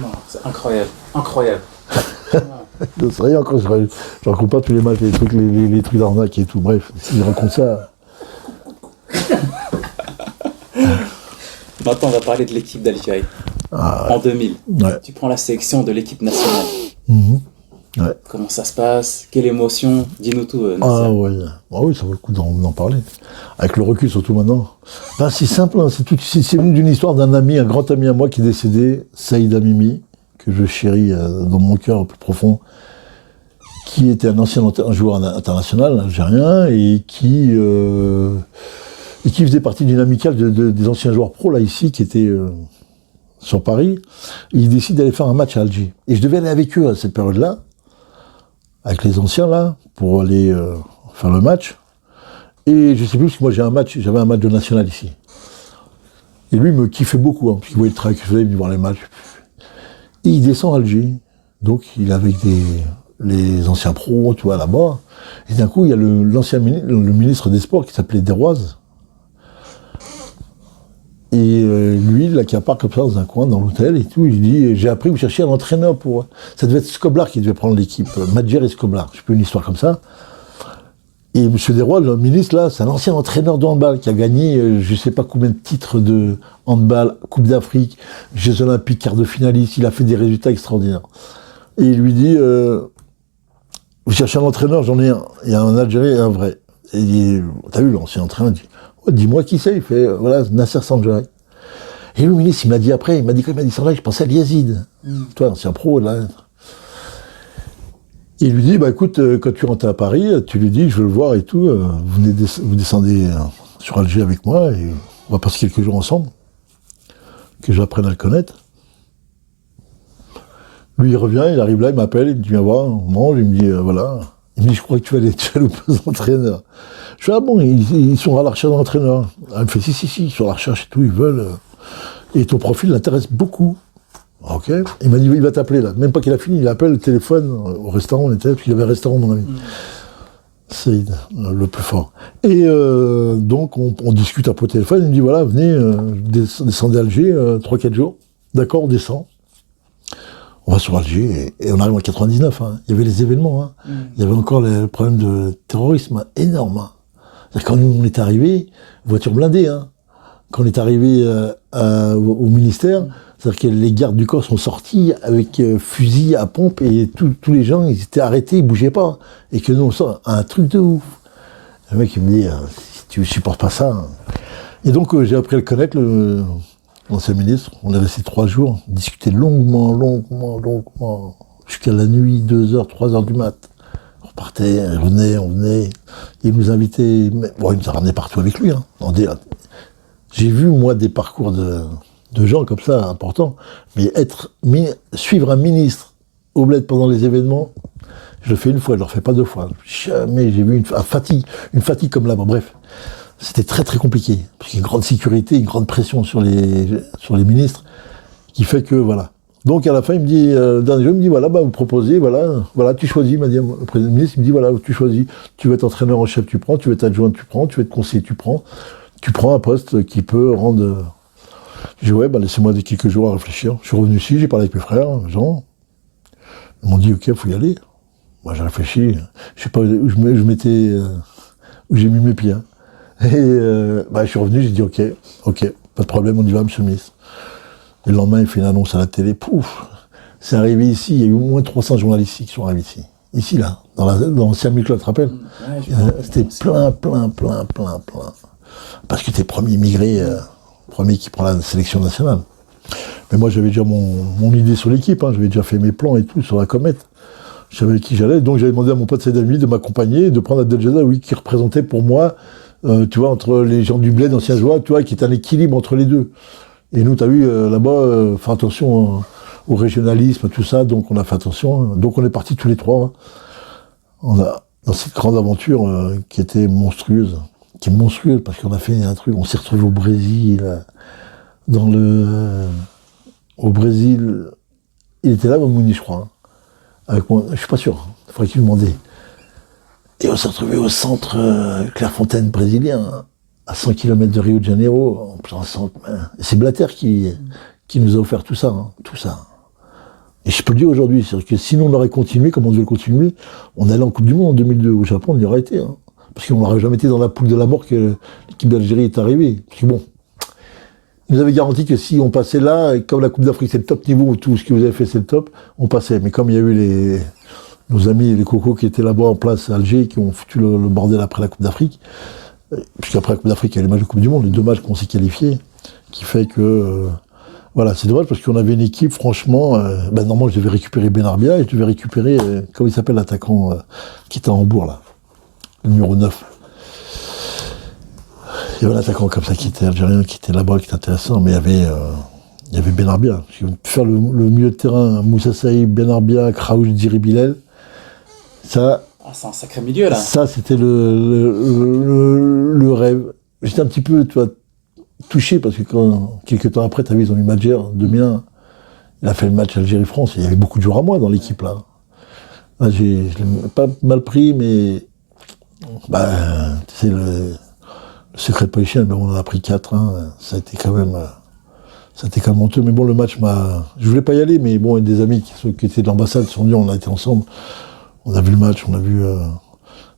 Non, c'est incroyable. Incroyable. C'est rien encore, je raconte pas tous les matchs, les trucs d'arnaque et tout. Bref, s'il raconte ça. Maintenant, on va parler de l'équipe d'Algérie. Ah, En 2000, ouais. tu prends la sélection de l'équipe nationale. Mhm. Ouais. Comment ça se passe? Quelle émotion? Dis-nous tout, Nasser. Ah ouais. Ah oui, ça vaut le coup d'en parler. Avec le recul, surtout maintenant. Ben, c'est simple, hein, c'est venu d'une histoire d'un ami, un grand ami à moi qui est décédé, Saïd Amimi, que je chéris dans mon cœur le plus profond, qui était un ancien un joueur international algérien et qui faisait partie d'une amicale des anciens joueurs pro là ici qui étaient sur Paris. Et il décide d'aller faire un match à Alger. Et je devais aller avec eux à cette période-là, avec les anciens là, pour aller faire le match. Et je sais plus, parce que moi j'avais un match de national ici. Et lui me kiffait beaucoup, hein, parce qu'il voyait le travail que je faisais, il venait voir les matchs. Et il descend à Alger. Donc il est avec les anciens pros, tu vois, là-bas. Et d'un coup, il y a le ministre des Sports qui s'appelait Deroise. Et lui, il l'accapare comme ça dans un coin, dans l'hôtel et tout. Il dit, j'ai appris que vous cherchiez un entraîneur pour... Ça devait être Scoblar qui devait prendre l'équipe. Madjer et Scoblar, je sais plus, une histoire comme ça. Et M. Desrois, le ministre, là, c'est un ancien entraîneur de handball qui a gagné je ne sais pas combien de titres de handball, Coupe d'Afrique, Jeux Olympiques, quart de finaliste. Il a fait des résultats extraordinaires. Et il lui dit, vous cherchez un entraîneur, j'en ai un. Il y a un Algérien et un vrai. Et il dit, t'as vu l'ancien entraîneur, il dit, oh, dis-moi qui c'est. Il fait, voilà, Nasser Sanjari. Et le ministre, il m'a dit après, quand il m'a dit Sanjari, je pensais à Yazid. Toi, ancien pro, là. Il lui dit, bah écoute, quand tu rentres à Paris, tu lui dis, je veux le voir et tout, vous descendez sur Alger avec moi et on va passer quelques jours ensemble, que j'apprenne à le connaître. Lui, il revient, il arrive là, il m'appelle, il me dit, viens voir, on mange, il me dit, voilà. Il me dit, je crois que tu vas aller au poste d'entraîneur. Je fais, ah bon, ils sont à la recherche d'un entraîneur. Il me fait, si, ils sont à la recherche et tout, ils veulent. Et ton profil l'intéresse beaucoup. Ok. Il m'a dit, il va t'appeler là. Même pas qu'il a fini, il appelle le téléphone au restaurant, on était, parce qu'il y avait un restaurant, mon ami. Saïd, le plus fort. Et donc, on discute un peu au téléphone, il me dit, voilà, venez, descendez à Alger, 3-4 jours. D'accord, on descend. On va sur Alger, et on arrive en 99, hein. Il y avait les événements, hein. Il y avait encore le problème de terrorisme énorme. Hein. Quand nous, on est arrivés, voiture blindée, hein. Quand on est arrivé au ministère, c'est-à-dire que les gardes du corps sont sortis avec fusil à pompe et tous les gens, ils étaient arrêtés, ils bougeaient pas. Et que nous, on sort un truc de ouf. Le mec, il me dit, si tu supportes pas ça. Hein. Et donc, j'ai appris à le connaître, l'ancien ministre. On est resté 3 jours, discuté longuement, jusqu'à la nuit, 2h, 3h du mat. On repartait, on venait. Il nous invitait, bon, il nous a ramené partout avec lui. Hein. J'ai vu, moi, des parcours de gens comme ça, importants, mais suivre un ministre au bled pendant les événements, je le fais une fois, je ne le refais pas 2 fois. Jamais j'ai vu une fatigue comme là-bas. Bref, c'était très très compliqué, parce qu'il y a une grande sécurité, une grande pression sur les ministres, qui fait que, voilà. Donc à la fin, il me dit, le dernier jour, il me dit, voilà, bah, vous proposez, voilà, tu choisis, il m'a dit, le président ministre, il me dit, voilà, tu choisis, tu veux être entraîneur en chef, tu prends, tu veux être adjoint, tu prends, tu veux être conseiller, tu prends un poste qui peut rendre... J'ai dit, ouais, bah, laissez-moi quelques jours à réfléchir. Je suis revenu ici, j'ai parlé avec mes frères, Jean. Ils m'ont dit, ok, il faut y aller. Moi, j'ai réfléchi. Je sais pas où où j'ai mis mes pieds. Hein. Et je suis revenu, j'ai dit, ok, pas de problème, on y va, monsieur le ministre. Et le lendemain, il fait une annonce à la télé. Pouf, c'est arrivé ici, il y a eu au moins 300 journalistes ici qui sont arrivés ici. Ici, là, dans l'ancien Club, tu te rappelles? C'était plein. Parce que t'es premier immigré, premier qui prend la sélection nationale. Mais moi, j'avais déjà mon idée sur l'équipe, hein. J'avais déjà fait mes plans et tout sur la comète. Je savais avec qui j'allais, donc j'avais demandé à mon pote Saïd Amimi de m'accompagner, de prendre Abdel Jadda, qui représentait pour moi, tu vois, entre les gens du bled, anciens joueurs, tu vois, qui est un équilibre entre les deux. Et nous, tu as vu, là-bas, faire attention au régionalisme, tout ça, donc on a fait attention. Donc on est partis tous les 3, hein. Dans cette grande aventure qui était monstrueuse. Qui est monstrueuse, parce qu'on a fait un truc, on s'est retrouvé au Brésil, au Brésil, il était là, Mouni, je crois, hein, avec moi, je suis pas sûr, il faudrait qu'il me demande. Et on s'est retrouvé au centre Clairefontaine brésilien, hein, à 100 km de Rio de Janeiro, en plein centre. Et c'est Blatter qui nous a offert tout ça, hein, tout ça. Et je peux le dire aujourd'hui, c'est-à-dire que sinon on aurait continué, comme on devait continuer, on allait en Coupe du Monde en 2002 au Japon, on y aurait été. Hein. Parce qu'on n'aurait jamais été dans la poule de la mort que l'équipe d'Algérie est arrivée. Parce que bon, ils nous avaient garanti que si on passait là, et comme la Coupe d'Afrique c'est le top niveau, tout ce que vous avez fait c'est le top, on passait. Mais comme il y a eu nos amis, les cocos qui étaient là-bas en place à Alger, qui ont foutu le bordel après la Coupe d'Afrique, puisqu'après la Coupe d'Afrique, il y a les matchs de Coupe du Monde, les 2 matchs qu'on s'est qualifiés, qui fait que... voilà, c'est dommage parce qu'on avait une équipe, franchement, normalement je devais récupérer Benarbia et je devais récupérer, comment il s'appelle l'attaquant qui était à Hambourg là, le numéro 9. Il y avait un attaquant comme ça qui était algérien, qui était là-bas, qui était intéressant, mais il y avait Benarbia. Faire le milieu de terrain, Moussa Saïb, Benarbia, Kraouch, Diri Bilal, ça... Ah, c'est un sacré milieu, là. Ça, c'était le rêve. J'étais un petit peu, tu vois, touché parce que quelques temps après, tu as vu, ils ont eu Madjer, 2001. Il a fait le match Algérie-France. Il y avait beaucoup de joueurs à moi dans l'équipe, là. Là je l'ai pas mal pris, mais... tu sais, le secret de Polichinelle, on en a pris 4. Hein. Ça a été quand même honteux. Mais bon, le match m'a... Je voulais pas y aller, mais bon, des amis qui étaient de l'ambassade sont venus, on a été ensemble. On a vu le match, on a vu...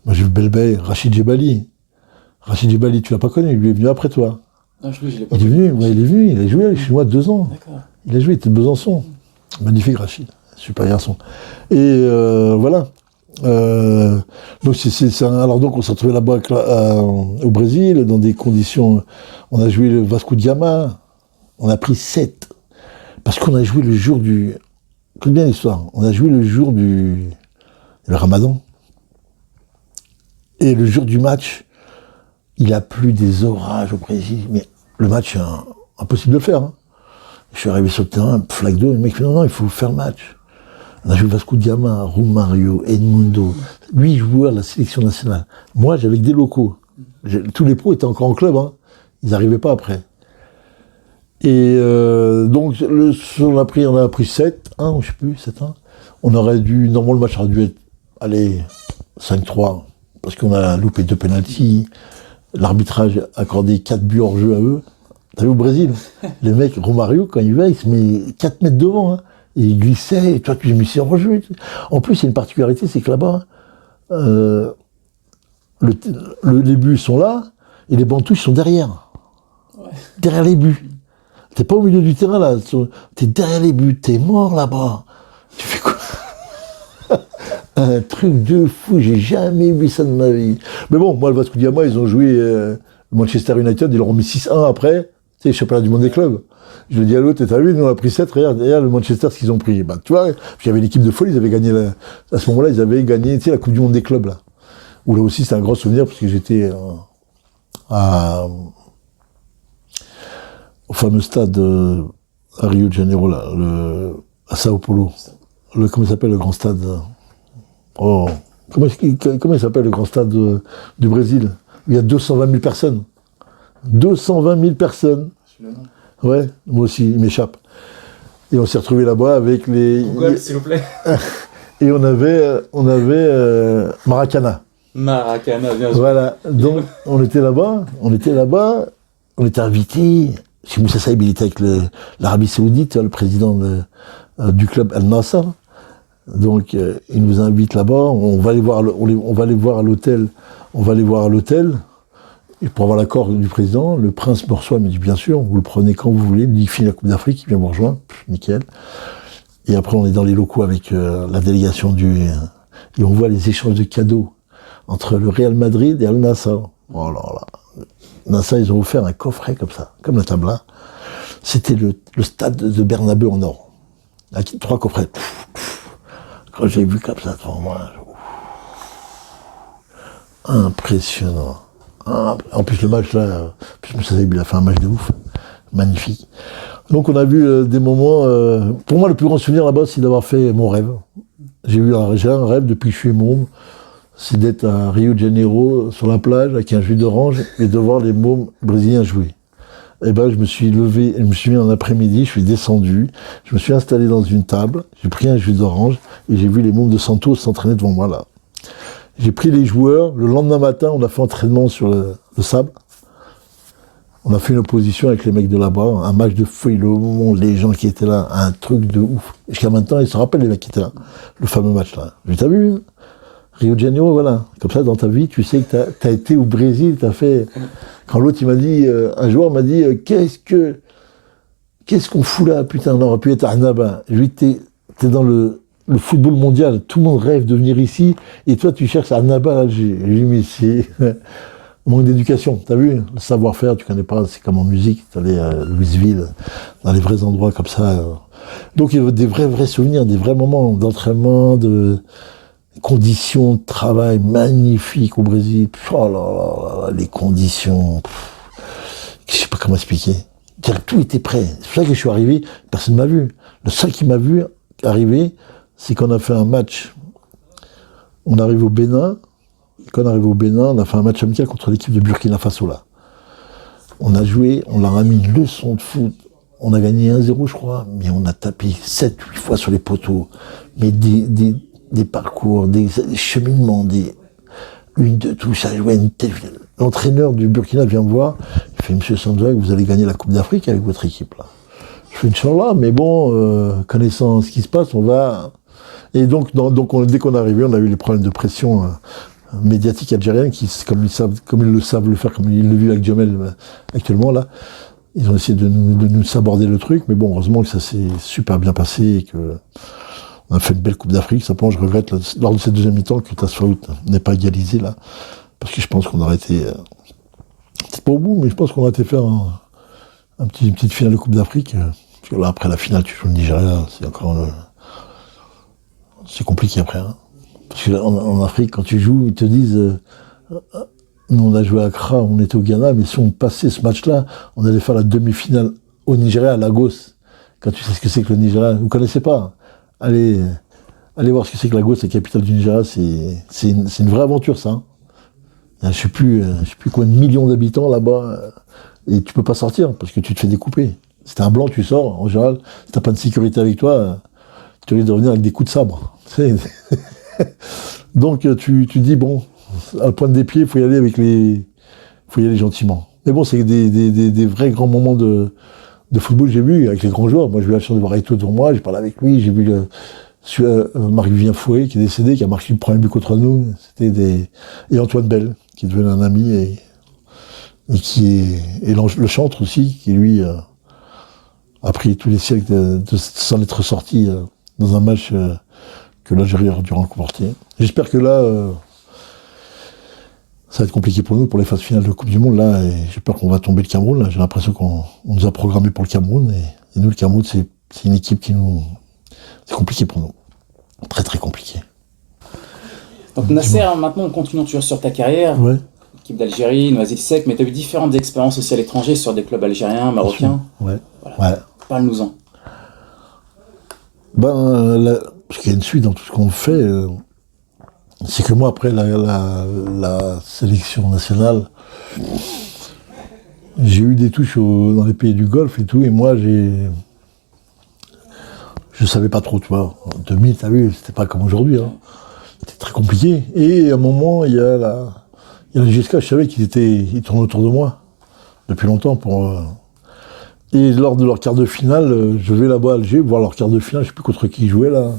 moi, j'ai vu Belbey, Rachid Djebali. Rachid Djebali, tu l'as pas connu, lui est venu après toi. Non, je l'ai pas Il est venu, ouais, il est venu, il a joué chez moi 2 ans. D'accord. Il a joué, il était de Besançon. Magnifique Rachid, super garçon. Et voilà. Donc, donc on s'est retrouvé là-bas au Brésil, dans des conditions... On a joué le Vasco de Gama, on a pris 7. Parce qu'on a joué le jour du... Écoute bien l'histoire, on a joué le jour du... le Ramadan. Et le jour du match, il a plu des orages au Brésil. Mais le match, impossible de le faire. Hein. Je suis arrivé sur le terrain, flaque d'eau, le mec fait non, il faut faire le match. On a joué Vasco de Gama, Romario, Edmundo, 8 joueurs de la sélection nationale. Moi, j'avais que des locaux. Tous les pros étaient encore en club, hein. Ils n'arrivaient pas après. Et donc, on a pris 7, 1, je ne sais plus, 7-1. On aurait dû, normalement le match aurait dû être, allez, 5-3, parce qu'on a loupé 2 pénaltys. L'arbitrage a accordé 4 buts hors jeu à eux. T'as vu au Brésil, les mecs, Romario, quand il va, il se met 4 mètres devant, hein, et il glissait, et toi tu me dis c'est hors jeu. En plus, il y a une particularité, c'est que là-bas, les buts sont là, et les bancs touches sont derrière. Ouais. Derrière les buts. T'es pas au milieu du terrain là, t'es derrière les buts, t'es mort là-bas. Tu fais quoi? Un truc de fou, j'ai jamais vu ça de ma vie. Mais bon, moi, le Vasco de Gama, ils ont joué Manchester United, ils leur ont mis 6-1 après, tu sais, championnat du monde des clubs. Je le dis à l'autre, t'as vu, nous on a pris 7, regarde le Manchester, ce qu'ils ont pris. Bah, tu vois, puis il y avait l'équipe de folie, ils avaient gagné, à ce moment-là, ils avaient gagné, tu sais, la Coupe du monde des clubs, là. Où là aussi, c'est un grand souvenir, parce que j'étais au fameux stade à Rio de Janeiro, là, à Sao Paulo. Comment il s'appelle le grand stade comment il s'appelle le grand stade du Brésil? Il y a 220 000 personnes. 220 000 personnes. Ouais, moi aussi, il m'échappe. Et on s'est retrouvés là-bas avec les... Google, s'il vous plaît. Et on avait Maracana. Maracana, bien sûr. Voilà, donc on était là-bas, on était invités. Chez Moussa Saïb, il était avec l'Arabie Saoudite, le président du club Al Nassr. Donc, il nous invite là-bas, on va aller voir à l'hôtel, et pour avoir l'accord du président, le prince me reçoit, il me dit bien sûr, vous le prenez quand vous voulez, il me dit il finit la Coupe d'Afrique, il vient vous rejoindre, nickel. Et après on est dans les locaux avec la délégation et on voit les échanges de cadeaux entre le Real Madrid et Al Nassr. Oh là là, Nassr, ils ont offert un coffret comme ça, comme la table là. C'était le stade de Bernabeu en or, avec 3 coffrets. Quand j'ai vu comme ça devant moi, impressionnant. En plus, le match là, il a fait un match de ouf, magnifique. Donc, on a vu des moments. Pour moi, le plus grand souvenir là-bas, c'est d'avoir fait mon rêve. J'ai un rêve depuis que je suis môme, c'est d'être à Rio de Janeiro, sur la plage, avec un jus d'orange, et de voir les mômes brésiliens jouer. Et ben, je me suis levé, je me suis mis en après-midi, je suis descendu, je me suis installé dans une table, j'ai pris un jus d'orange et j'ai vu les mômes de Santos s'entraîner devant moi là. J'ai pris les joueurs, le lendemain matin, on a fait entraînement sur le sable. On a fait une opposition avec les mecs de là-bas, un match de feuille, le moment où les gens qui étaient là, un truc de ouf. Jusqu'à maintenant, ils se rappellent les mecs qui étaient là, le fameux match là. Mais t'as vu, hein, Rio de Janeiro, voilà. Comme ça, dans ta vie, tu sais que t'as été au Brésil, t'as fait... Quand l'autre, il m'a dit, un joueur m'a dit, qu'est-ce qu'on fout là, putain, on aurait pu être à Annaba. Je lui dis, t'es dans le football mondial, tout le monde rêve de venir ici, et toi, tu cherches à Annaba, là, j'ai dit, mais c'est... Manque d'éducation, t'as vu, le savoir-faire, tu connais pas, c'est comme en musique, t'allais à Louisville, dans les vrais endroits comme ça. Donc il y a des vrais souvenirs, des vrais moments d'entraînement, de conditions de travail magnifiques au Brésil. Oh là là là, les conditions, je sais pas comment expliquer. Tout était prêt. C'est pour ça que je suis arrivé, personne ne m'a vu. Le seul qui m'a vu arriver, c'est qu'on a fait un match. On arrive au Bénin. Quand on arrive au Bénin, on a fait un match amical contre l'équipe de Burkina Faso là. On a joué, on leur a mis une leçon de foot. On a gagné 1-0 je crois, mais on a tapé 7-8 fois sur les poteaux. Mais des parcours, des cheminements, une de touche à jouer une telle... L'entraîneur du Burkina vient me voir, il fait Monsieur Sandoak, vous allez gagner la Coupe d'Afrique avec votre équipe là. Je fais Inch'Allah, mais bon, connaissant ce qui se passe, on va... Et donc dès qu'on est arrivé, on a eu les problèmes de pression médiatique algérienne, qui, comme ils le savent le faire, comme ils le vivent avec Jamel actuellement, là, ils ont essayé de nous saborder le truc, mais bon, heureusement que ça s'est super bien passé et qu'on a fait une belle Coupe d'Afrique. Simplement, je regrette, lors de cette deuxième mi-temps, que Tasfaout n'ait pas égalisé, là, parce que je pense qu'on aurait été, peut-être pas au bout, mais je pense qu'on aurait été faire une petite finale de Coupe d'Afrique. Parce que là, après la finale, tu joues le Nigeria, c'est encore c'est compliqué après, hein. Parce qu'en Afrique, quand tu joues, ils te disent nous, on a joué à Accra, on était au Ghana, mais si on passait ce match-là, on allait faire la demi-finale au Nigeria, à Lagos. Quand tu sais ce que c'est que le Nigeria, vous ne connaissez pas. Allez voir ce que c'est que Lagos, la capitale du Nigeria, c'est une vraie aventure, ça. Hein. Je ne sais plus combien de millions d'habitants là-bas, et tu ne peux pas sortir, parce que tu te fais découper. Si t'es un blanc, tu sors, en général, si tu n'as pas de sécurité avec toi, tu risques de revenir avec des coups de sabre. Donc tu dis, bon, à la pointe des pieds, il faut y aller gentiment. Mais bon, c'est des vrais grands moments de football que j'ai vu avec les grands joueurs. Moi, j'ai eu la chance de voir Eto'o devant moi, j'ai parlé avec lui, j'ai vu Marc-Vivien Fouet, qui est décédé, qui a marqué le premier but contre nous. Et Antoine Bell, qui est devenu un ami, et le chantre aussi, qui lui a pris tous les siècles sans être sorti dans un match que l'Algérie aurait dû remporter. J'espère que là, ça va être compliqué pour nous, pour les phases finales de Coupe du Monde, là, et j'ai peur qu'on va tomber le Cameroun, là. J'ai l'impression qu'on nous a programmés pour le Cameroun, et nous, le Cameroun, c'est une équipe c'est compliqué pour nous. Très, très compliqué. Donc Nasser, maintenant, on continue sur ta carrière. Ouais. Équipe d'Algérie, Noisy-le-Sec, mais tu as eu différentes expériences aussi à l'étranger, sur des clubs algériens, marocains. Ouais. Voilà. Ouais. Parle-nous-en. Ce qu'il y a une suite dans tout ce qu'on fait, c'est que moi, après la sélection nationale, j'ai eu des touches dans les pays du Golfe et tout, et moi, je savais pas trop, tu vois. En 2000, t'as vu, c'était pas comme aujourd'hui, hein. C'était très compliqué. Et à un moment, il y a le GSK, je savais ils tournaient autour de moi depuis longtemps Et lors de leur quart de finale, je vais là-bas à Alger voir leur quart de finale, je sais plus contre qui ils jouaient là.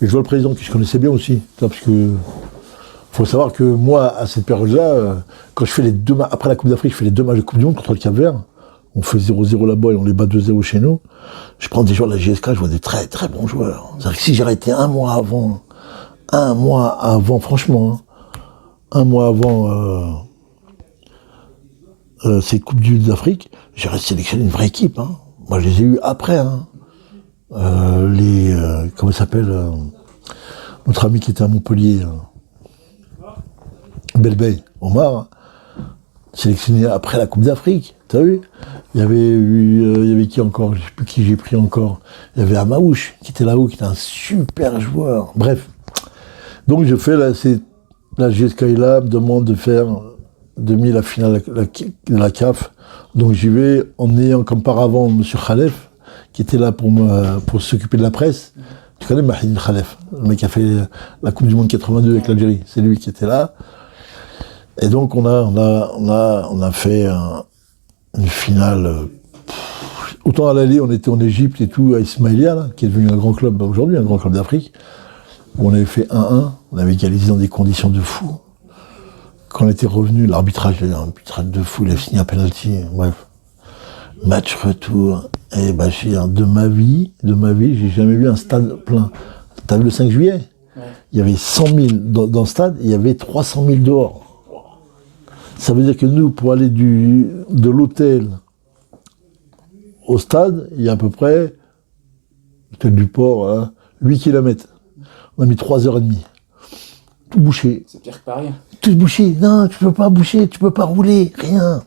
Et je vois le président que je connaissais bien aussi. Parce que faut savoir que moi, à cette période-là, quand je fais après la Coupe d'Afrique, je fais les 2 matchs de Coupe du Monde contre le Cap-Vert. On fait 0-0 là-bas et on les bat 2-0 chez nous. Je prends des joueurs de la GSK, je vois des très très bons joueurs. C'est-à-dire que si j'ai arrêté un mois avant, franchement, hein, un mois avant ces Coupes d'Afrique, j'aurais sélectionné une vraie équipe. Hein. Moi, je les ai eus après. Hein. Comment il s'appelle notre ami qui était à Montpellier, Belbey, Omar, sélectionné après la Coupe d'Afrique, t'as vu? Il y avait qui encore? Je sais plus qui j'ai pris encore. Il y avait Amaouche qui était là-haut, qui était un super joueur. Bref. Donc je fais la GSK là me demande de faire la finale de la CAF. Donc j'y vais en ayant comme par avant M. Khalef, qui était là pour s'occuper de la presse. Tu connais Mahdi Khalef, le mec qui a fait la Coupe du Monde 82 avec l'Algérie. C'est lui qui était là. Et donc on a fait une finale. Autant à l'aller, on était en Égypte et tout, à Ismaïlia, là, qui est devenu un grand club aujourd'hui, un grand club d'Afrique, où on avait fait 1-1, on avait égalisé dans des conditions de fou. Quand on était revenu, l'arbitrage de fou, il a signé un penalty, bref. Match retour, et Bachir, de ma vie, j'ai jamais vu un stade plein. T'as vu le 5 juillet? Ouais. Il y avait 100 000 dans le stade, et il y avait 300 000 dehors. Ça veut dire que nous, pour aller de l'hôtel au stade, il y a à peu près, peut-être du port, hein, 8 km. On a mis 3h30. Tout bouché. C'est pire que Paris. Tout bouché. Non, tu peux pas boucher, tu peux pas rouler, rien.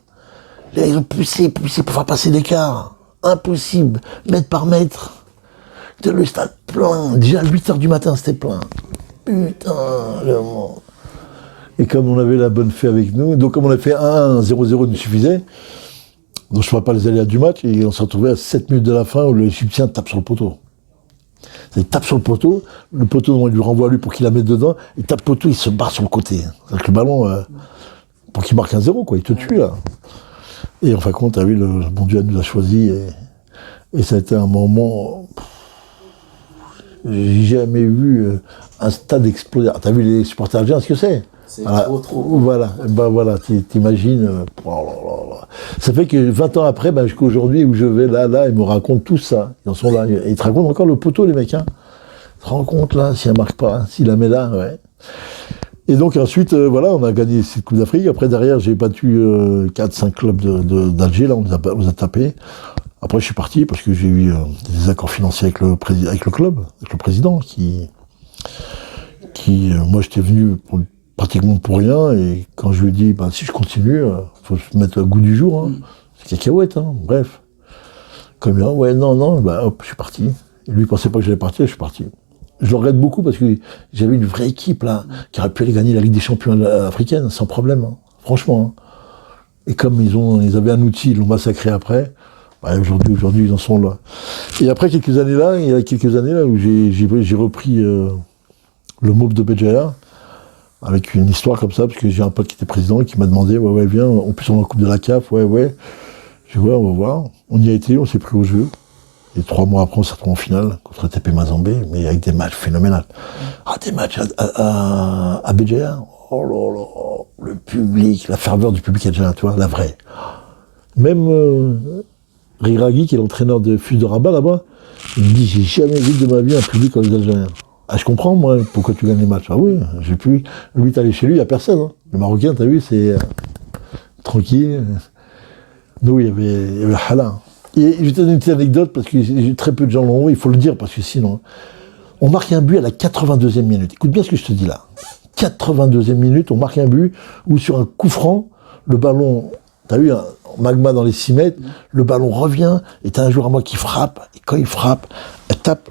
Là, ils ont poussé pour faire passer l'écart. Impossible, mètre par mètre. Le stade plein. Déjà à 8h du matin, c'était plein. Putain, vraiment. Et comme on avait la bonne fée avec nous, donc comme on a fait 1-1, 0-0 nous suffisait, donc je ne ferai pas les aléas du match, et on s'est retrouvé à 7 minutes de la fin où le Égyptien tape sur le poteau. Il tape sur le poteau on lui renvoie à lui pour qu'il la mette dedans, il tape le poteau, il se barre sur le côté. C'est-à-dire que le ballon, pour qu'il marque un 0, quoi, il te tue là. Et en fin de compte, t'as vu, le bon Dieu nous a choisi, et ça a été un moment. J'ai jamais vu un stade exploser. T'as vu les supporters algériens, ce que c'est? C'est voilà. trop. Voilà, ben voilà, t'imagines. Oh là là. Ça fait que 20 ans après, ben, jusqu'à aujourd'hui où je vais là, ils me racontent tout ça. Ils en sont là. Ils te racontent encore le poteau, les mecs. Hein. Tu te rends compte là, s'il ne marque pas, hein, s'il la met là, ouais. Et donc ensuite, voilà, on a gagné cette Coupe d'Afrique. Après, derrière, j'ai battu 4-5 clubs d'Alger, là, on nous a tapés. Après, je suis parti parce que j'ai eu des accords financiers avec le club, avec le président, qui moi, j'étais venu pratiquement pour rien. Et quand je lui ai dit, bah, si je continue, faut se mettre au goût du jour. Hein. C'est cacahuète, hein, bref. Comme il a, ouais, non, bah, hop, je suis parti. Et lui, il pensait pas que j'allais partir, je suis parti. Je le regrette beaucoup parce que j'avais une vraie équipe là, qui aurait pu aller gagner la Ligue des Champions africaine sans problème, hein, franchement. Hein. Et comme ils avaient un outil, ils l'ont massacré après. Bah, aujourd'hui, ils en sont là. Et après il y a quelques années là où j'ai repris le MOP de Béjaïa avec une histoire comme ça, parce que j'ai un pote qui était président et qui m'a demandé, ouais, viens, en plus on est en Coupe de la CAF, ouais. J'ai dit, ouais, on va voir. On y a été, on s'est pris au jeu. Et 3 mois après, on s'est retrouvé en finale contre TP Mazembe, mais avec des matchs phénoménals. Ah, des matchs à Béjaïa. Oh là là, le public, la ferveur du public algérien, tu vois, la vraie. Même Riraghi, qui est l'entraîneur de FUS de Rabat là-bas, il me dit, j'ai jamais vu de ma vie un public comme les Algériens. Ah, je comprends, moi, pourquoi tu gagnes les matchs. Ah oui, j'ai pu. Lui, t'es allé chez lui, il n'y a personne. Hein. Le Marocain, t'as vu, c'est tranquille. Nous, il y avait Hala. Et je vais te donner une petite anecdote, parce que très peu de gens l'ont, il faut le dire, parce que sinon... On marque un but à la 82e minute. Écoute bien ce que je te dis là. 82e minute, on marque un but où sur un coup franc, le ballon, t'as eu un magma dans les 6 mètres, le ballon revient, et t'as un joueur à moi qui frappe, et quand il frappe, elle tape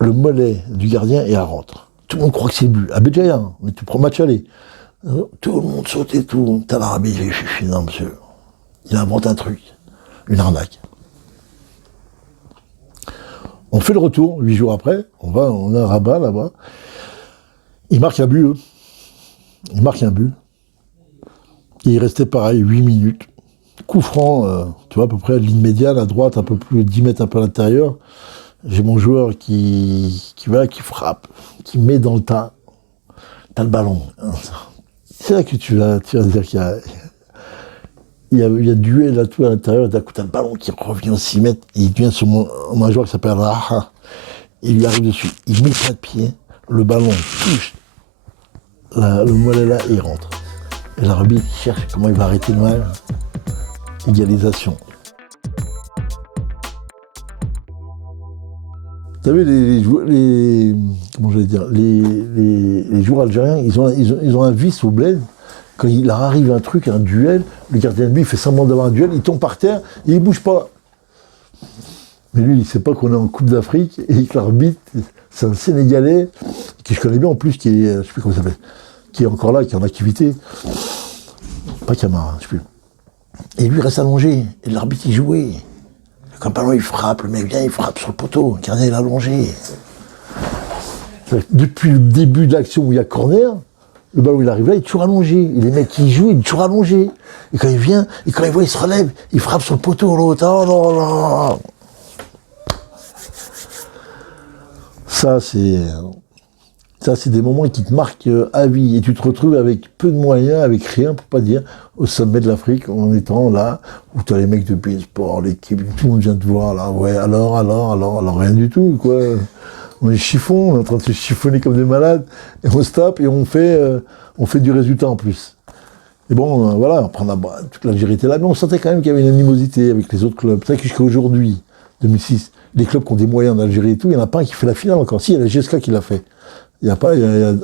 le mollet du gardien et elle rentre. Tout le monde croit que c'est le but. À Béjaïa, hein, mais tu prends match aller. Tout le monde saute et tout. T'as l'Arabie, je suis non monsieur. Il invente un truc. Une arnaque. On fait le retour, 8 jours après, on a un Rabat là-bas. Il marque un but, eux. Il marque un but. Et il restait pareil, 8 minutes. Coup franc, tu vois, à peu près à ligne médiane, à droite, un peu plus, 10 mètres un peu à l'intérieur. J'ai mon joueur qui frappe, qui met dans le tas. T'as le ballon. C'est là que tu vas dire qu'il y a... Il y a duel là tout à l'intérieur, et d'un coup t'as le ballon qui revient aux 6 mètres, et il vient sur un joueur qui s'appelle Raha, il lui arrive dessus, il met pas de pied, le ballon touche le mollet là et il rentre. Et l'arbitre cherche comment il va arrêter le match. Égalisation. Vous savez, comment je vais dire, les joueurs algériens, ils ont un vice au bled. Quand il leur arrive un truc, un duel, le gardien de but, il fait semblant d'avoir un duel, il tombe par terre et il bouge pas. Mais lui, il ne sait pas qu'on est en Coupe d'Afrique et que l'arbitre, c'est un Sénégalais, que je connais bien en plus, qui est, je sais plus comment il s'appelle, qui est encore là, qui est en activité. Pas Camara, je sais plus. Et lui, il reste allongé. Et l'arbitre, il jouait. Quand le ballon, il frappe, le mec vient, il frappe sur le poteau. Le gardien, il est allongé. Depuis le début de l'action où il y a corner, Le ballon, il arrive là, il est toujours allongé. Et les mecs qui jouent, il est toujours allongé. Et quand il vient, et quand il voit, il se relève, il frappe sur le poteau, l'autre. Oh là là. Ça, c'est des moments qui te marquent à vie. Et tu te retrouves avec peu de moyens, avec rien, pour pas dire, au sommet de l'Afrique, en étant là, où tu as les mecs de pays sport, l'équipe, tout le monde vient te voir, là. Ouais, alors, rien du tout, quoi. On est chiffon, on est en train de se chiffonner comme des malades, et on se tape, et on fait du résultat en plus. Et bon, voilà, après toute l'Algérie était là, mais on sentait quand même qu'il y avait une animosité avec les autres clubs. C'est vrai que jusqu'à aujourd'hui, 2006, les clubs qui ont des moyens en Algérie et tout, il n'y en a pas un qui fait la finale encore. Si, il y a la GSK qui l'a fait. Il y a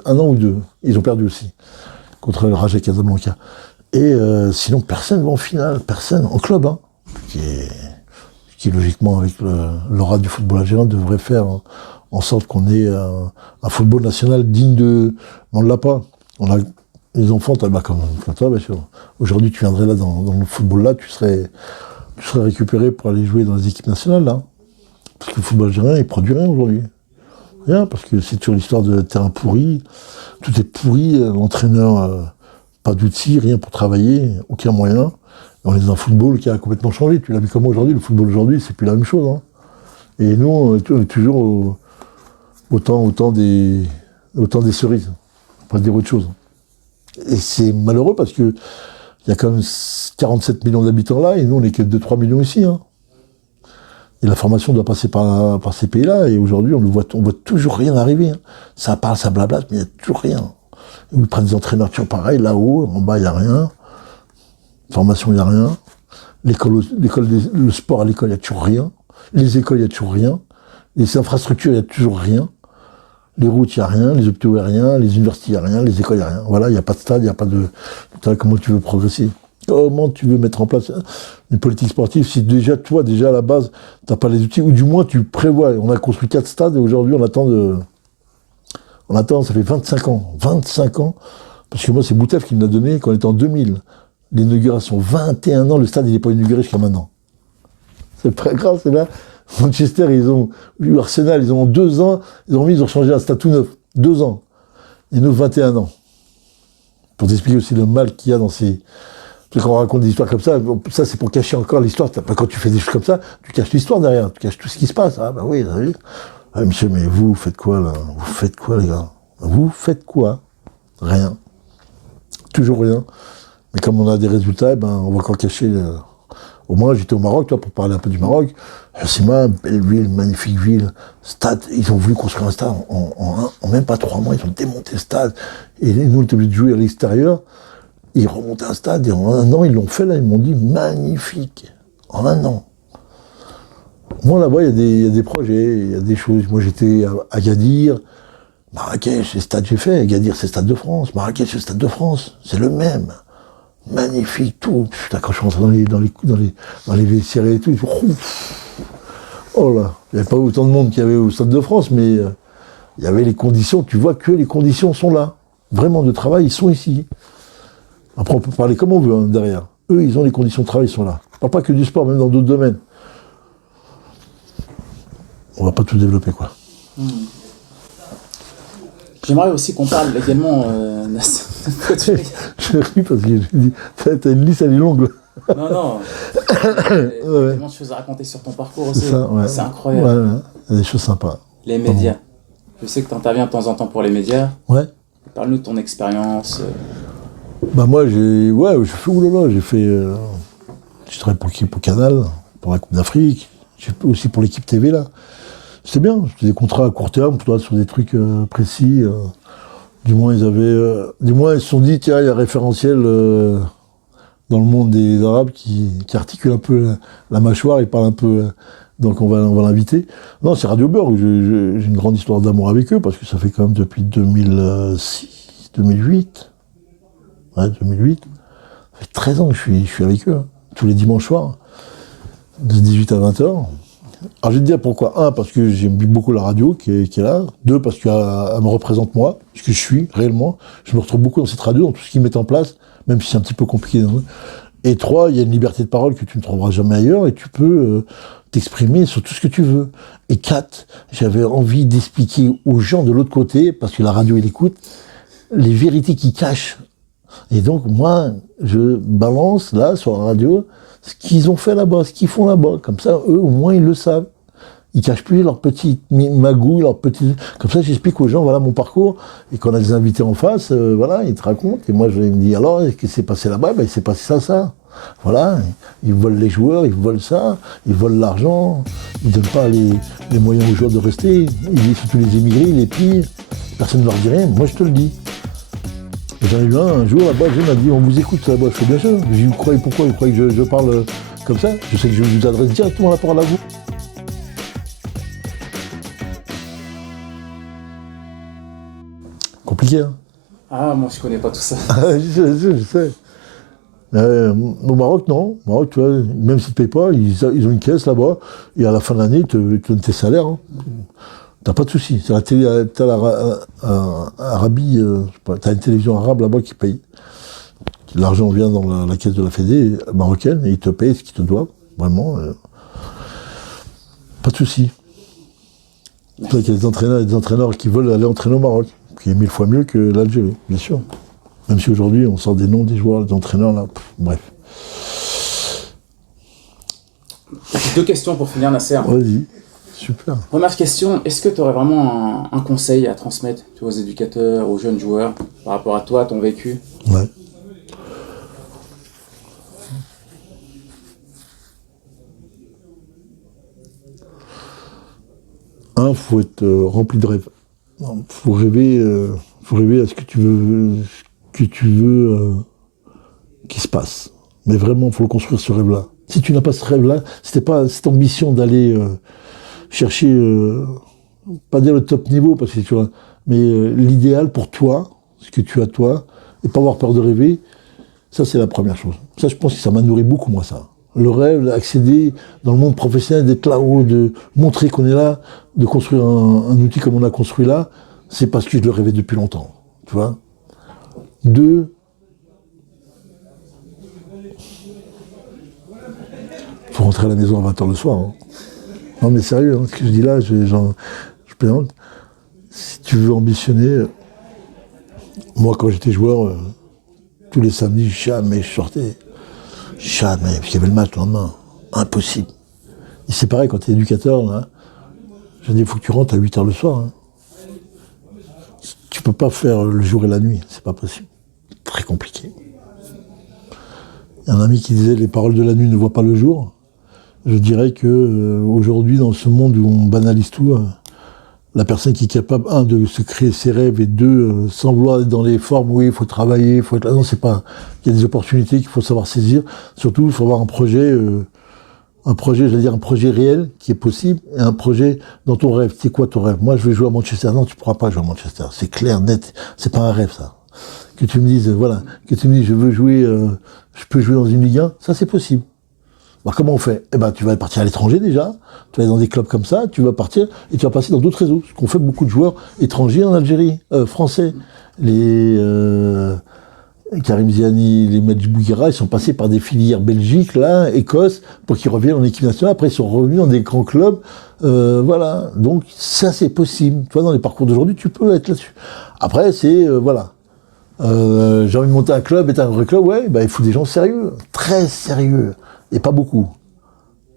1 an ou 2. Ils ont perdu aussi, contre le Raja Casablanca. Et sinon, personne va en finale, personne, en club, hein, qui logiquement, avec l'aura du football algérien, devrait faire en sorte qu'on ait un football national digne de... On ne l'a pas. On a les enfants, comme toi, bien sûr. Aujourd'hui, tu viendrais là dans le football-là, tu serais récupéré pour aller jouer dans les équipes nationales, là. Parce que le football algérien, il produit rien aujourd'hui. Rien, parce que c'est toujours l'histoire de terrain pourri. Tout est pourri, l'entraîneur, pas d'outils, rien pour travailler, aucun moyen. Et on est dans un football qui a complètement changé. Tu l'as vu comment aujourd'hui? Le football aujourd'hui, c'est plus la même chose. Hein. Et nous, on est toujours au temps des cerises. On va dire autre chose. Et c'est malheureux parce que il y a quand même 47 millions d'habitants là, et nous, on n'est que 2-3 millions ici. Hein. Et la formation doit passer par ces pays-là, et aujourd'hui, on voit toujours rien arriver. Hein. Ça parle, ça blablate, mais il n'y a toujours rien. Ils prennent des entraîneurs toujours pareil, là-haut, en bas, il n'y a rien. Formation, il n'y a rien. Le sport à l'école, il n'y a toujours rien. Les écoles, il n'y a toujours rien. Les infrastructures, il n'y a toujours rien. Les routes, il n'y a rien. Les hôpitaux, il n'y a rien. Les universités, il n'y a rien. Les écoles, il n'y a rien. Voilà, il n'y a pas de stade, il n'y a pas de... Comment tu veux progresser? Comment tu veux mettre en place une politique sportive si déjà, toi, à la base, tu n'as pas les outils, ou du moins tu prévois. On a construit 4 stades et aujourd'hui, on attend, ça fait 25 ans. 25 ans, parce que moi, c'est Boutef qui me l'a donné quand on était en 2000. L'inauguration, 21 ans, le stade, il n'est pas inauguré jusqu'à maintenant. C'est pas grave, c'est là. Manchester, ils ont eu Arsenal, ils ont 2 ans, ils ont changé un stade tout neuf. 2 ans. Et nous, 21 ans. Pour t'expliquer aussi le mal qu'il y a dans ces... Parce qu'on raconte des histoires comme ça c'est pour cacher encore l'histoire. Quand tu fais des choses comme ça, tu caches l'histoire derrière, tu caches tout ce qui se passe. Ah bah oui, vous avez vu. Ah, monsieur, mais vous faites quoi là? Vous faites quoi les gars? Vous faites quoi? Rien. Toujours rien. Mais comme on a des résultats, on va encore cacher... Au moins, j'étais au Maroc, toi, pour parler un peu du Maroc. Husima, belle ville, magnifique ville. Stade, ils ont voulu construire un stade en même pas 3 mois, ils ont démonté le stade. Et nous, on était obligés de jouer à l'extérieur. Ils remontaient un stade et en 1 an, ils l'ont fait là, ils m'ont dit magnifique. En 1 an. Moi, là-bas, il y a des projets, il y a des choses. Moi, j'étais à Agadir, Marrakech, c'est le stade que j'ai fait. Agadir, c'est le Stade de France. Marrakech, c'est le Stade de France. C'est le même. Magnifique, tout. Putain, quand je suis rentré dans les vestiaires et tout, oh là, il n'y avait pas autant de monde qu'il y avait au Stade de France, mais il y avait les conditions. Tu vois que les conditions sont là. Vraiment, de travail, ils sont ici. Après, on peut parler comme on veut, hein, derrière. Eux, ils ont les conditions de travail, ils sont là. On ne parle pas que du sport, même dans d'autres domaines. On va pas tout développer, quoi. J'aimerais aussi qu'on parle également... Je ris parce que je dis, t'as une liste, elle est longue. Non. Il y a tellement de choses à raconter sur ton parcours aussi. C'est incroyable. Ouais, il y a des choses sympas. Les médias. Je sais que tu interviens de temps en temps pour les médias. Ouais. Parle-nous de ton expérience. Bah moi, j'ai fait... je travaille pour Canal, pour la Coupe d'Afrique. J'ai fait aussi pour l'équipe TV, là. C'était bien, c'était des contrats à court terme, sur des trucs précis. Du moins, ils se sont dit, tiens, il y a un référentiel dans le monde des Arabes qui articule un peu la mâchoire, il parle un peu, donc on va l'inviter. Non, c'est Radio Beurre, j'ai une grande histoire d'amour avec eux, parce que ça fait quand même depuis 2006, 2008. Ouais, 2008. Ça fait 13 ans que je suis avec eux, hein, tous les dimanches soirs, de 18 à 20h. Alors je vais te dire pourquoi. 1, parce que j'aime beaucoup la radio qui est là. 2, parce qu'elle me représente moi, ce que je suis réellement. Je me retrouve beaucoup dans cette radio, dans tout ce qu'ils mettent en place, même si c'est un petit peu compliqué. Et 3, il y a une liberté de parole que tu ne trouveras jamais ailleurs et tu peux t'exprimer sur tout ce que tu veux. Et 4, j'avais envie d'expliquer aux gens de l'autre côté, parce que la radio, ils écoutent, les vérités qu'ils cachent. Et donc, moi, je balance, là, sur la radio, ce qu'ils ont fait là-bas, ce qu'ils font là-bas. Comme ça, eux, au moins, ils le savent. Ils cachent plus leurs petites magouilles, leurs petits... Comme ça, j'explique aux gens, voilà mon parcours. Et quand on a des invités en face, voilà, ils te racontent. Et moi, je me dis, alors, qu'est-ce qui s'est passé là-bas? Ben, il s'est passé ça. Voilà, ils volent les joueurs, ils volent ça, ils volent l'argent, ils ne donnent pas les moyens aux joueurs de rester. Surtout les immigrés, les pires. Personne ne leur dit rien, moi je te le dis. J'en ai eu un jour là-bas, je m'a dit, on vous écoute là-bas, je fais bien sûr. Je dis, vous croyez pourquoi? Vous croyez que je parle comme ça? Je sais que je vous adresse directement la parole à vous. Compliqué, hein? Ah, moi je connais pas tout ça. Je sais. Au Maroc, non. Au Maroc, tu vois, même s'ils ne te payent pas, ils ont une caisse là-bas, et à la fin de l'année, ils te donnent tes salaires. Hein. T'as pas de souci. T'as Arabie, t'as une télévision arabe là-bas qui paye. L'argent vient dans la caisse de la Fédé marocaine, et ils te payent ce qu'ils te doivent. Vraiment. Pas de souci. Il y a des entraîneurs qui veulent aller entraîner au Maroc, qui est 1000 fois mieux que l'Algérie, bien sûr. Même si aujourd'hui, on sort des noms des joueurs, des entraîneurs, là, bref. J'ai 2 questions pour finir, Nasser. Vas-y, super. Première question, est-ce que tu aurais vraiment un conseil à transmettre aux éducateurs, aux jeunes joueurs, par rapport à toi, ton vécu? Ouais. Faut être rempli de rêves. Faut rêver à ce que tu veux qui se passe. Mais vraiment, il faut le construire, ce rêve-là. Si tu n'as pas ce rêve-là, si t'es pas cette ambition d'aller chercher, pas dire le top niveau, parce que tu vois, mais l'idéal pour toi, ce que tu as toi, et pas avoir peur de rêver, ça c'est la première chose. Ça, je pense que ça m'a nourri beaucoup, moi, ça. Le rêve, d'accéder dans le monde professionnel, d'être là-haut, de montrer qu'on est là, de construire un outil comme on a construit là, c'est parce que je le rêvais depuis longtemps, tu vois. 2, faut rentrer à la maison à 20h le soir. Hein. Non mais sérieux, hein, ce que je dis là, je plaisante. Si tu veux ambitionner, moi quand j'étais joueur, tous les samedis, jamais je sortais. Jamais, parce qu'il y avait le match le lendemain. Impossible. Et c'est pareil quand tu es éducateur, là. Je dis, il faut que tu rentres à 8h le soir. Hein. Tu peux pas faire le jour et la nuit, c'est pas possible. Très compliqué. Il y a un ami qui disait, les paroles de la nuit ne voient pas le jour. Je dirais que aujourd'hui, dans ce monde où on banalise tout, la personne qui est capable, de se créer ses rêves, et 2, sans vouloir être dans les formes, oui, il faut travailler, il faut être là. Non, c'est pas. Il y a des opportunités qu'il faut savoir saisir. Surtout, il faut avoir un projet, j'allais dire un projet réel qui est possible, et un projet dans ton rêve. C'est quoi ton rêve? Moi, je vais jouer à Manchester. Non, tu pourras pas jouer à Manchester. C'est clair, net. C'est pas un rêve, ça. Que tu me dises, que tu me dises, je veux jouer, je peux jouer dans une Ligue 1, ça c'est possible. Alors, comment on fait? Eh ben, tu vas partir à l'étranger déjà, tu vas aller dans des clubs comme ça, tu vas partir et tu vas passer dans d'autres réseaux. Ce qu'ont fait beaucoup de joueurs étrangers en Algérie, français. Les Karim Ziani, les Medj Bouguera, ils sont passés par des filières Belgique, là, Écosse, pour qu'ils reviennent en équipe nationale. Après, ils sont revenus dans des grands clubs. Voilà. Donc, ça, c'est possible. Tu vois, dans les parcours d'aujourd'hui, tu peux être là-dessus. Après, c'est, voilà. J'ai envie de monter un club, être un vrai club, ouais, bah, il faut des gens sérieux, très sérieux. Et pas beaucoup.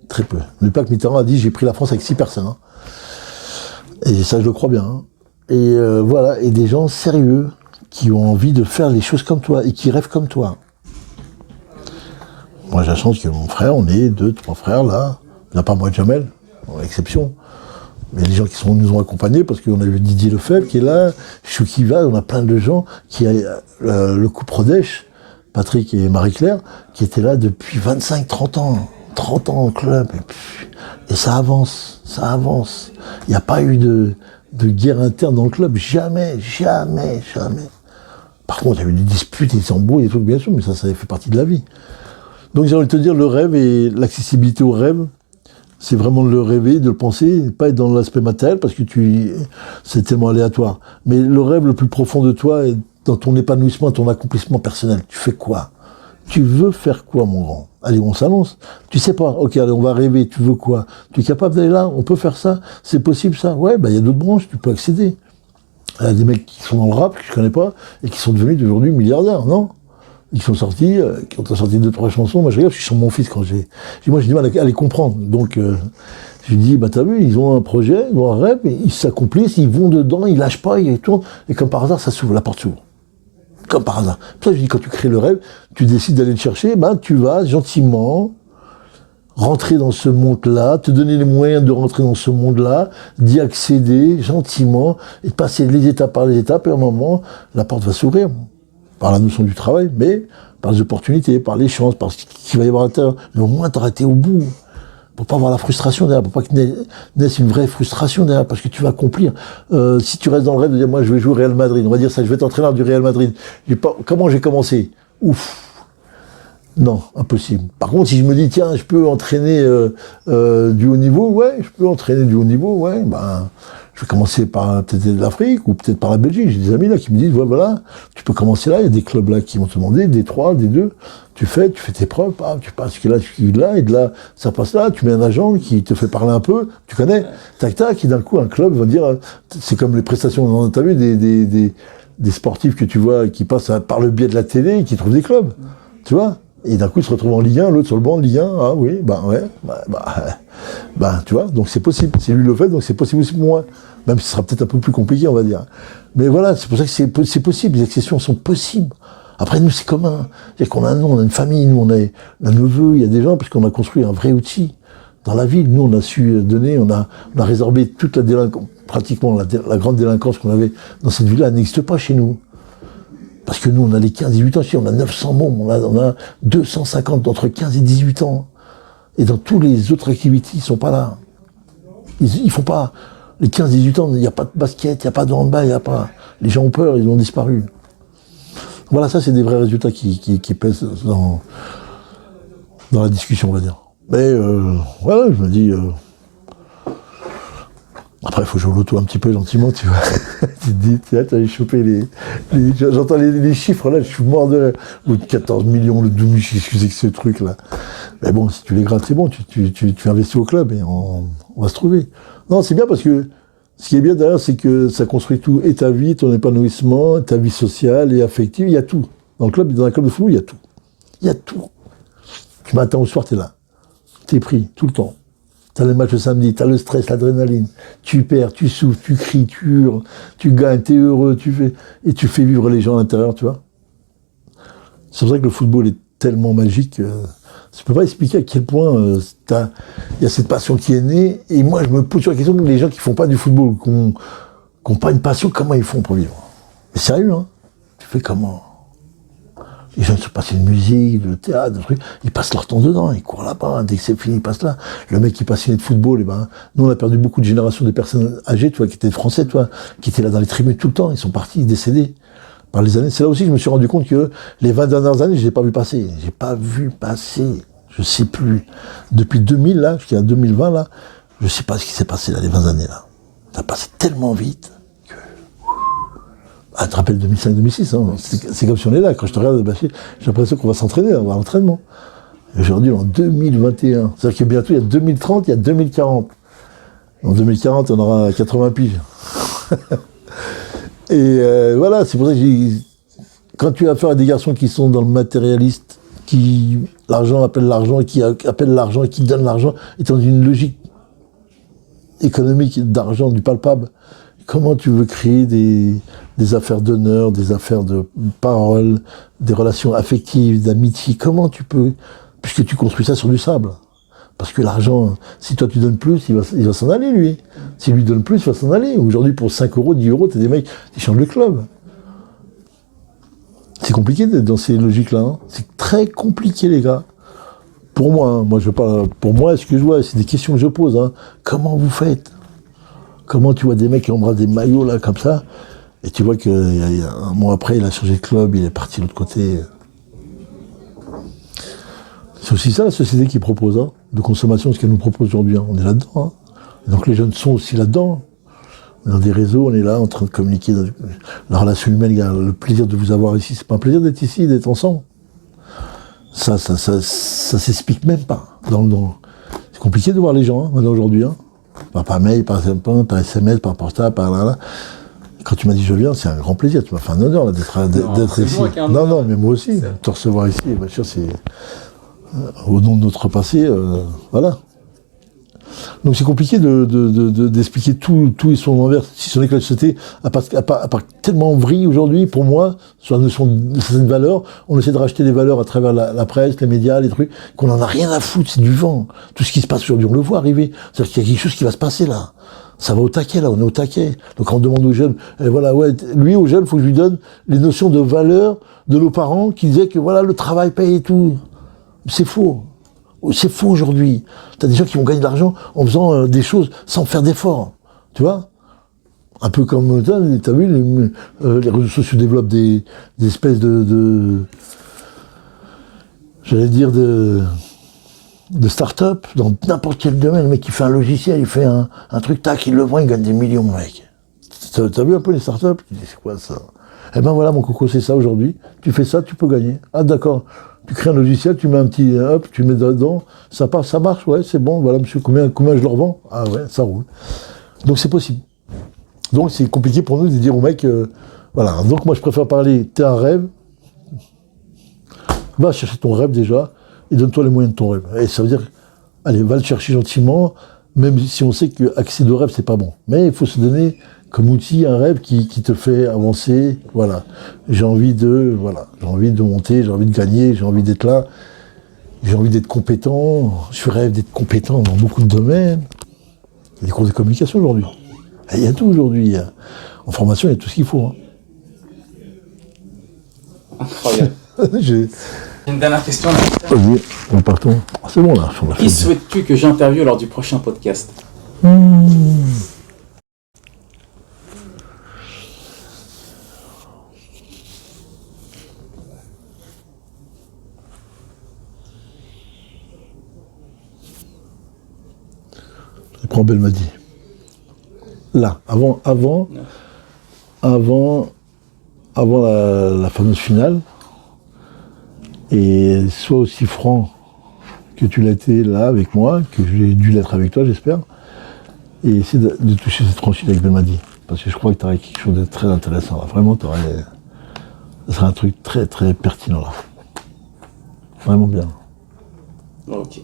Très peu. N'oublie pas que Mitterrand a dit, j'ai pris la France avec 6 personnes. Hein. Et ça, je le crois bien. Hein. Et voilà, et des gens sérieux, qui ont envie de faire les choses comme toi, et qui rêvent comme toi. Moi, j'ai la chance que mon frère, on est 2, 3 frères, là. Il n'y a pas moi, Jamel, exception. Mais les gens qui nous ont accompagnés, parce qu'on a eu Didier Lefebvre qui est là, Chou qui va, on a plein de gens, qui a le couple Rodèche, Patrick et Marie-Claire, qui étaient là depuis 25-30 ans. 30 ans au club. Et ça avance, ça avance. Il n'y a pas eu de guerre interne dans le club. Jamais, jamais, jamais. Par contre, il y a eu des disputes, des embrouilles, des trucs, bien sûr, mais ça fait partie de la vie. Donc j'ai envie de te dire, le rêve et l'accessibilité au rêve, c'est vraiment de le rêver, de le penser, pas être dans l'aspect matériel, parce que c'est tellement aléatoire. Mais le rêve le plus profond de toi, est dans ton épanouissement, ton accomplissement personnel. Tu fais quoi? Tu veux faire quoi, mon grand? Allez, on s'annonce. Tu sais pas. Ok, allez, on va rêver. Tu veux quoi? Tu es capable d'aller là? On peut faire ça? C'est possible, ça? Ouais, il y a d'autres branches, tu peux accéder. Il y a des mecs qui sont dans le rap, que je connais pas, et qui sont devenus aujourd'hui milliardaires, non? Ils sont sortis, quand on a sorti 2-3 chansons, moi je regarde, parce que je suis mon fils quand moi j'ai du mal à les comprendre. Donc je lui dis, bah t'as vu, ils ont un projet, ils ont un rêve, ils s'accomplissent, ils vont dedans, ils lâchent pas, ils tournent, et comme par hasard, ça s'ouvre, la porte s'ouvre. Comme par hasard. Pour ça je dis, quand tu crées le rêve, tu décides d'aller le chercher, ben tu vas gentiment rentrer dans ce monde-là, te donner les moyens de rentrer dans ce monde-là, d'y accéder gentiment, et de passer les étapes par les étapes, et à un moment, la porte va s'ouvrir. Par la notion du travail, mais par les opportunités, par les chances, par ce qu'il va y avoir à l'intérieur. Mais au moins, t'arrêter au bout. Pour pas avoir la frustration derrière, pour pas que naisse une vraie frustration derrière, parce que tu vas accomplir. Si tu restes dans le rêve de dire, moi, je vais jouer au Real Madrid, on va dire ça, je vais être entraîneur du Real Madrid. Comment j'ai commencé? Ouf. Non, impossible. Par contre, si je me dis, tiens, je peux entraîner du haut niveau, ouais, je peux entraîner du haut niveau, ouais, ben, je vais commencer par peut-être l'Afrique ou peut-être par la Belgique. J'ai des amis là qui me disent, ouais, voilà, tu peux commencer là, il y a des clubs là qui vont te demander, des 3, des 2, tu fais tes preuves, tu passes là, et de là, ça passe là, tu mets un agent qui te fait parler un peu, tu connais, tac, tac, et d'un coup, un club va dire, c'est comme les prestations, t'as vu des sportifs que tu vois qui passent par le biais de la télé et qui trouvent des clubs, tu vois. Et d'un coup, il se retrouve en Ligue 1, l'autre sur le banc de Ligue 1. Ah oui, tu vois, donc c'est possible. Si lui le fait, donc c'est possible aussi pour moi. Même si ce sera peut-être un peu plus compliqué, on va dire. Mais voilà, c'est pour ça que c'est possible. Les accessions sont possibles. Après, nous, c'est commun. C'est-à-dire qu'on a un nom, on a une famille, nous, on a un neveu, il y a des gens, parce qu'on a construit un vrai outil. Dans la ville, nous, on a su donner, on a résorbé toute la délinquance, pratiquement la grande délinquance qu'on avait dans cette ville-là, elle n'existe pas chez nous. Parce que nous, on a les 15-18 ans, on a 900 mômes, on a 250 d'entre 15 et 18 ans. Et dans tous les autres activités, ils ne sont pas là. Ils font pas. Les 15-18 ans, il n'y a pas de basket, il n'y a pas de handball, il n'y a pas. Les gens ont peur, ils ont disparu. Voilà, ça, c'est des vrais résultats qui pèsent dans la discussion, on va dire. Mais voilà, je me dis. Après, il faut jouer au loto un petit peu gentiment, tu vois. Tu te dis, tu vas choper j'entends les chiffres, là, je suis mort de le 14 millions, le 12 millions, excusez que ce truc-là. Mais bon, si tu les grattes, c'est bon, tu investis au club et on va se trouver. Non, c'est bien parce que ce qui est bien derrière, c'est que ça construit tout. Et ta vie, ton épanouissement, ta vie sociale et affective, il y a tout. Dans un club de football, il y a tout. Il y a tout. Du matin au soir, t'es là. T'es pris, tout le temps. T'as le match le samedi, t'as le stress, l'adrénaline. Tu perds, tu souffres, tu cries, tu hurles, tu gagnes, t'es heureux, et tu fais vivre les gens à l'intérieur, tu vois. C'est pour ça que le football est tellement magique. Je peux pas expliquer à quel point il y a cette passion qui est née. Et moi, je me pose sur la question, les gens qui font pas du football, qui n'ont pas une passion, comment ils font pour vivre? Mais sérieux, hein? Tu fais comment? Les gens se passent une musique, le théâtre, le truc, ils passent leur temps dedans, ils courent là-bas, dès que c'est fini, ils passent là. Le mec qui est passionné de football, nous on a perdu beaucoup de générations de personnes âgées, tu vois, qui étaient français, tu vois, qui étaient là dans les tribunes tout le temps, ils sont partis, décédés par les années. C'est là aussi que je me suis rendu compte que les 20 dernières années, je les ai pas vu passer. J'ai pas vu passer, je sais plus. Depuis 2000, là, jusqu'à 2020, là, je sais pas ce qui s'est passé là, les 20 années, là. Ça a passé tellement vite. Ah, tu te rappelles 2005-2006, hein, c'est comme si on est là. Quand je te regarde, j'ai l'impression qu'on va s'entraîner, on va à l'entraînement. Aujourd'hui, en 2021, c'est-à-dire que bientôt, il y a 2030, il y a 2040. En 2040, on aura 80 piges. Et voilà, c'est pour ça que quand tu as affaire à des garçons qui sont dans le matérialiste, qui l'argent appelle l'argent, et qui appellent l'argent et qui donnent l'argent, étant dans une logique économique d'argent, du palpable, comment tu veux créer des affaires d'honneur, des affaires de parole, des relations affectives, d'amitié? Comment tu peux, puisque tu construis ça sur du sable? Parce que l'argent, si toi tu donnes plus, il va s'en aller, lui. S'il lui donne plus, il va s'en aller. Aujourd'hui, pour 5 euros, 10 euros, t'as des mecs qui changent de club. C'est compliqué d'être dans ces logiques-là. Hein. C'est très compliqué, les gars. Pour moi, hein. Moi, je parle, pour moi, ce que je vois, c'est des questions que je pose. Hein. Comment vous faites? Comment tu vois des mecs qui embrassent des maillots, là, comme ça, et tu vois qu'un mois après, il a changé de club, il est parti de l'autre côté. C'est aussi ça, la société qui propose, hein, de consommation, ce qu'elle nous propose aujourd'hui. Hein. On est là-dedans. Hein. Donc les jeunes sont aussi là-dedans. Dans des réseaux, on est là en train de communiquer. La relation humaine, il y a le plaisir de vous avoir ici. C'est pas un plaisir d'être ici, d'être ensemble. Ça s'explique même pas. C'est compliqué de voir les gens, hein, aujourd'hui. Hein. Par mail, par SMS, par portable, par là. Quand tu m'as dit je viens, c'est un grand plaisir. Tu m'as fait un honneur là, d'être c'est ici. moi qui ai un Non, honneur. non, mais moi aussi. Te recevoir ici, bien sûr, c'est au nom de notre passé. Voilà. Donc c'est compliqué d'expliquer tout et son envers, si ce n'est que la société a pas tellement vrille aujourd'hui, pour moi, sur la notion de certaines valeurs. On essaie de racheter des valeurs à travers la presse, les médias, les trucs, qu'on en a rien à foutre, c'est du vent. Tout ce qui se passe aujourd'hui, on le voit arriver. C'est-à-dire qu'il y a quelque chose qui va se passer là. Ça va au taquet là, on est au taquet. Donc on demande aux jeunes, voilà, ouais, lui aux jeunes, il faut que je lui donne les notions de valeur de nos parents qui disaient que voilà, le travail paye et tout. C'est faux. C'est faux aujourd'hui. T'as des gens qui vont gagner de l'argent en faisant des choses sans faire d'efforts. Tu vois? Un peu comme, t'as vu, les réseaux sociaux développent des espèces j'allais dire, de start-up dans n'importe quel domaine. Le mec, il fait un logiciel, il fait un truc, tac, il le vend, il gagne des millions, mec. T'as vu un peu les start-up? Tu dis, c'est quoi ça? Eh ben voilà, mon coco, c'est ça aujourd'hui. Tu fais ça, tu peux gagner. Ah, d'accord. Tu crées un logiciel, tu mets un petit hop, tu mets dedans, ça part, ça marche, ouais, c'est bon, voilà, monsieur, combien je le revends? Ah ouais, ça roule. Donc c'est possible. Donc c'est compliqué pour nous de dire au mec, voilà. Donc moi je préfère parler, t'es un rêve, va chercher ton rêve déjà, et donne-toi les moyens de ton rêve. Et ça veut dire, allez, va le chercher gentiment, même si on sait qu'accès de rêve, c'est pas bon. Mais il faut se donner comme outil un rêve qui te fait avancer, voilà. J'ai envie de monter, j'ai envie de gagner, j'ai envie d'être là, j'ai envie d'être compétent, je rêve d'être compétent dans beaucoup de domaines. Il y a des cours de communication aujourd'hui. Il y a tout aujourd'hui. En formation, il y a tout ce qu'il faut. Hein. Incroyable. J'ai... Une dernière question. Là. Vas-y, on partons. Ah, c'est bon là. On a fait Qui souhaites-tu que j'interviewe lors du prochain podcast? Je prends Belmadi. Là, avant la fameuse finale, et sois aussi franc que tu l'as été là avec moi, que j'ai dû l'être avec toi, j'espère, et essaie de toucher cette franchise avec Belmadi, parce que je crois que tu aurais quelque chose de très intéressant là. Vraiment, ça serait un truc très très pertinent là. Vraiment bien. Ok.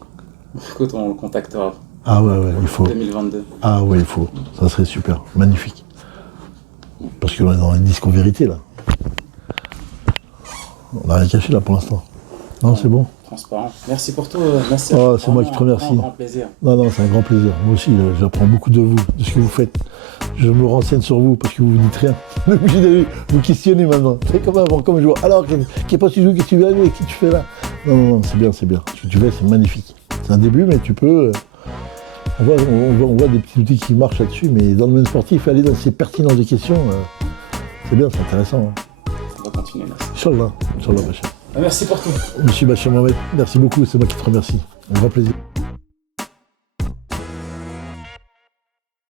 Écoute, on le contactera. Ah ouais, il faut. 2022. Ah ouais, il faut. Ça serait super, magnifique. Parce qu'on est dans les disques en vérité là. On n'a rien caché là pour l'instant. Non, c'est bon. Transparent. Merci pour tout. Merci. Oh, c'est moi qui te remercie. Un grand plaisir. Non, c'est un grand plaisir. Moi aussi, j'apprends beaucoup de vous, de ce que vous faites. Je me renseigne sur vous parce que vous ne dites rien. On est obligé de vous questionner maintenant. C'est comme avant, comme je vois. Alors, qu'est-ce que tu joues, qu'est-ce que tu veux aller, qu'est-ce que tu fais là? Non, c'est bien. Ce que tu fais, c'est magnifique. C'est un début, mais tu peux. On voit des petits outils qui marchent là-dessus, mais dans le domaine sportif, aller dans ces pertinences des questions, c'est bien, c'est intéressant. Hein. On va continuer là. Inch'Allah, Bachar. Merci pour tout. Monsieur Bachar Mohamed, merci beaucoup, c'est moi qui te remercie. Un grand plaisir.